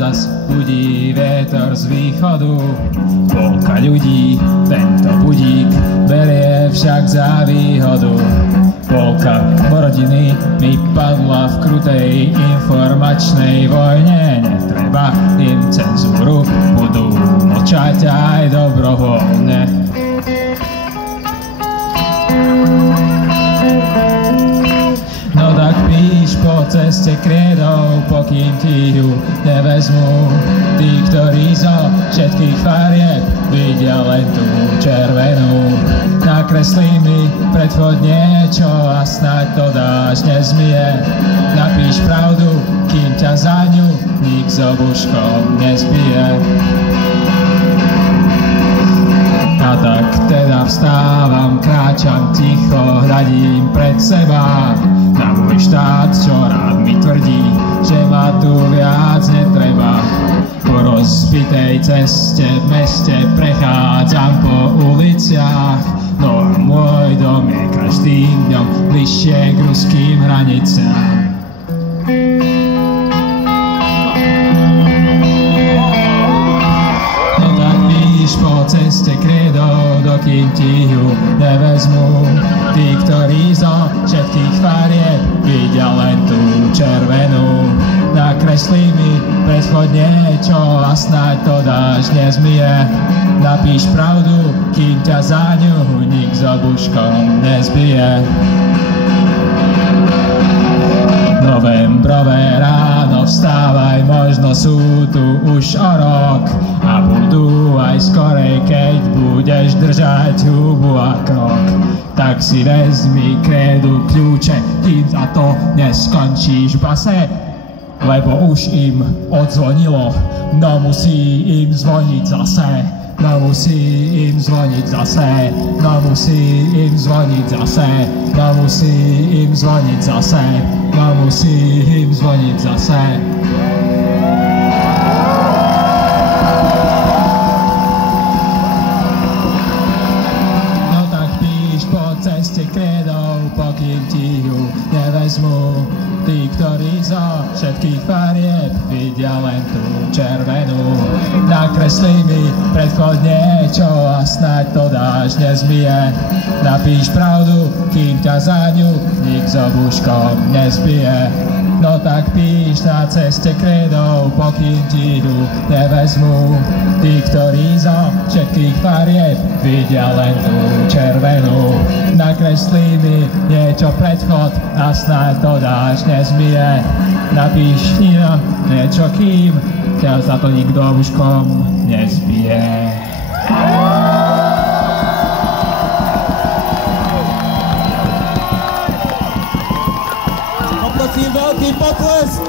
zas budí vietor z východu. Polka ľudí tento budík berie však za výhodu. Polka rodiny mi padla v krutej informačnej vojne. Netreba im cenzúru, budú mlčať aj dobrovoľne. No tak píš po ceste krédou, pokým ti ju nevezmú. Tí, ktorí zo všetkých farieb vidia len tú červenú. Nakreslí mi pred vchod niečo a snáď to dáš nezmije. Napíš pravdu, kým ťa za ňu nik s obuškom nezbije. A tak teda vstávam, kráčam ticho, hľadím pred seba na môj štát, čo rád mi tvrdí, že ma tu viac netreba. Po rozbitej ceste v meste prechádzam po uliciach, no a môj dom je každým dňom bližšie k ruským hraniciam. No tak píš po ceste krédou, dokým ti ju nevezmú. Tí, ktorí zo všetkých farieb vidia len tú červenú. Nakreslí mi pred vchod niečo a snáď to dáš nezmije. Napíš pravdu, kým ťa za ňu nik s obuškom nezbije. Novembrové ráno vstávaj, možno sú tu už o rok a budú aj skorej, keď budeš držať hubu a krok. Tak si vezmi krédu kľúče, kým za to neskončíš v base, lebo už im odzvonilo, no musí im zvoniť zase. No musí im zvoniť zase, no musí im zvoniť zase, no musí im zvoniť zase, no musí im zvoniť zase. No tak píš po ceste krédou, pokým ti ju nevezmú. Tí, ktorí zo všetkých farieb vidia len tú červenú. Nakreslí mi pred vchod niečo a snáď to dáš nezmije. Napíš pravdu, kým ťa za ňu nik s obuškom nezbije. No tak píš na ceste krédou, pokým ti ju nevezmú. Tí, ktorí zo všetkých farieb vidia len tú červenú. Nakreslí mi niečo pred vchod a snáď to dáš nezmije. Napíš niečo, kým ťa za to nikto obuškom nezbije. Poprosím veľký potlesk